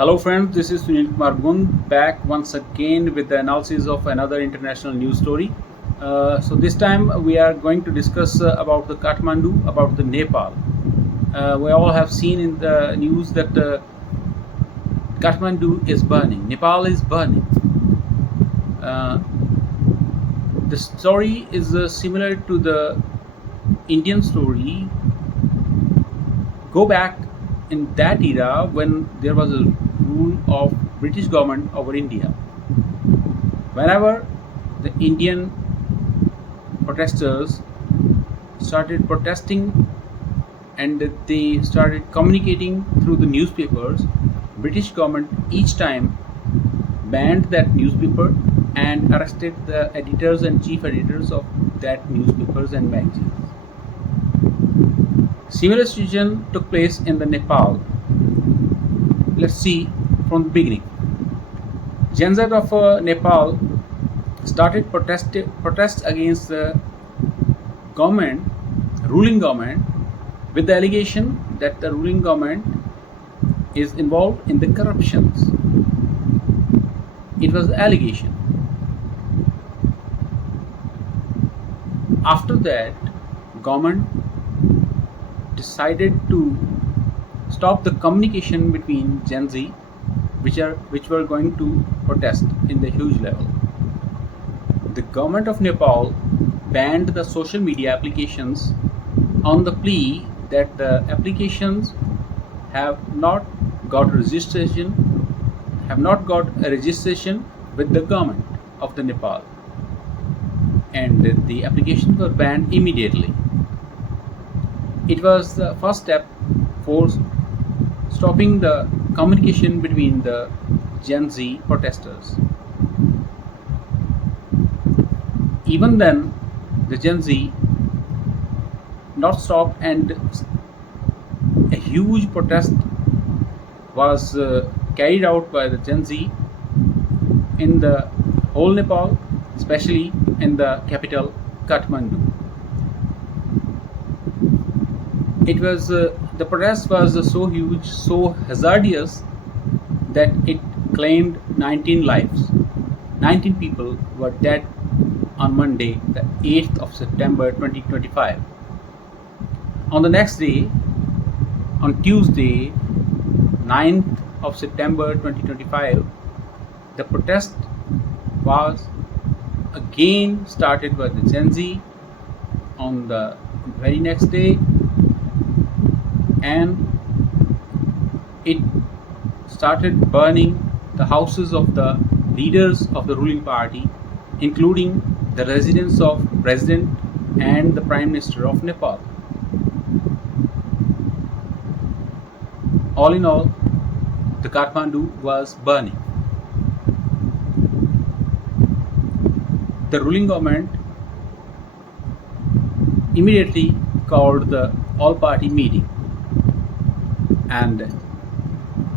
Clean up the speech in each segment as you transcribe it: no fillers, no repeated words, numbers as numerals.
Hello friends, this is Sunil Kumar Gund back once again with the analysis of another international news story. So this time we are going to discuss about the Kathmandu, about the Nepal. We all have seen in the news that Kathmandu is burning, Nepal is burning. Uh, the story is similar to the Indian story. Go back in that era when there was a rule of British government over India. Whenever the Indian protesters started protesting and they started communicating through the newspapers, British government each time banned that newspaper and arrested the editors and chief editors of that newspapers and magazines. Similar situation took place in the Nepal. Let's see from the beginning. Gens of Nepal started protest against the government, ruling government, with the allegation that the ruling government is involved in the corruptions. It was allegation. After that, government decided to stop the communication between Gen Z, which were going to protest in the huge level. The government of Nepal banned the social media applications on the plea that the applications have not got registration with the government of the Nepal, and the applications were banned immediately. It was the first step for stopping the communication between the Gen Z protesters. Even then, the Gen Z not stopped, and a huge protest was carried out by the Gen Z in the whole Nepal, especially in the capital Kathmandu. It was the protest was so huge, so hazardous that it claimed 19 lives. 19 people were dead on Monday, the 8th of September 2025. On the next day, on Tuesday, 9th of September 2025, the protest was again started by the Gen Z on the very next day, and it started burning the houses of the leaders of the ruling party, including the residence of President and the Prime Minister of Nepal. All in all, the Kathmandu was burning. The ruling government immediately called the all-party meeting, and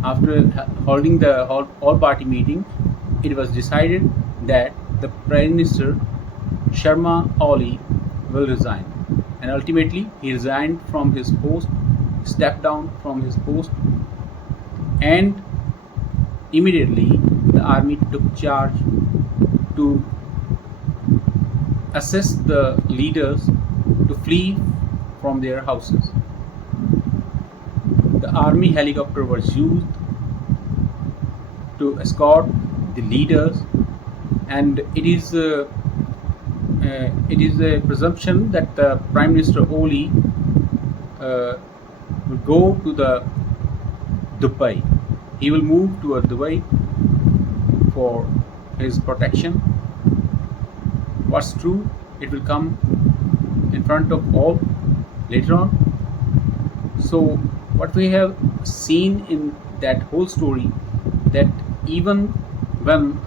after holding the all-party meeting, it was decided that the Prime Minister Sharma Oli will resign, and ultimately he resigned from his post, stepped down from his post, and immediately the army took charge to assist the leaders to flee from their houses. The army helicopter was used to escort the leaders, and it is a presumption that the Prime Minister Oli will go to the Dubai. He will move to Dubai for his protection. What's true, it will come in front of all later on. So what we have seen in that whole story, that even when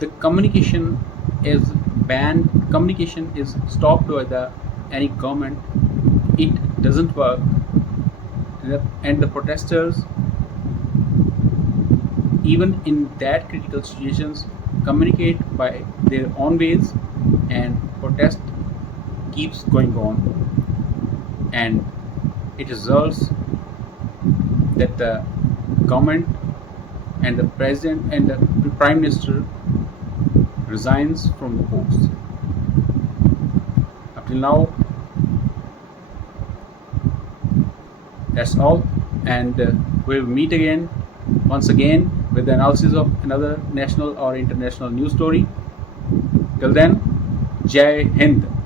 the communication is banned, communication is stopped by any government, it doesn't work, and the protesters, even in that critical situations, communicate by their own ways, and protest keeps going on, and it results that the government and the president and the prime minister resigns from the post. Up till now, that's all, and we'll meet again once again with the analysis of another national or international news story. Till then, Jai Hind.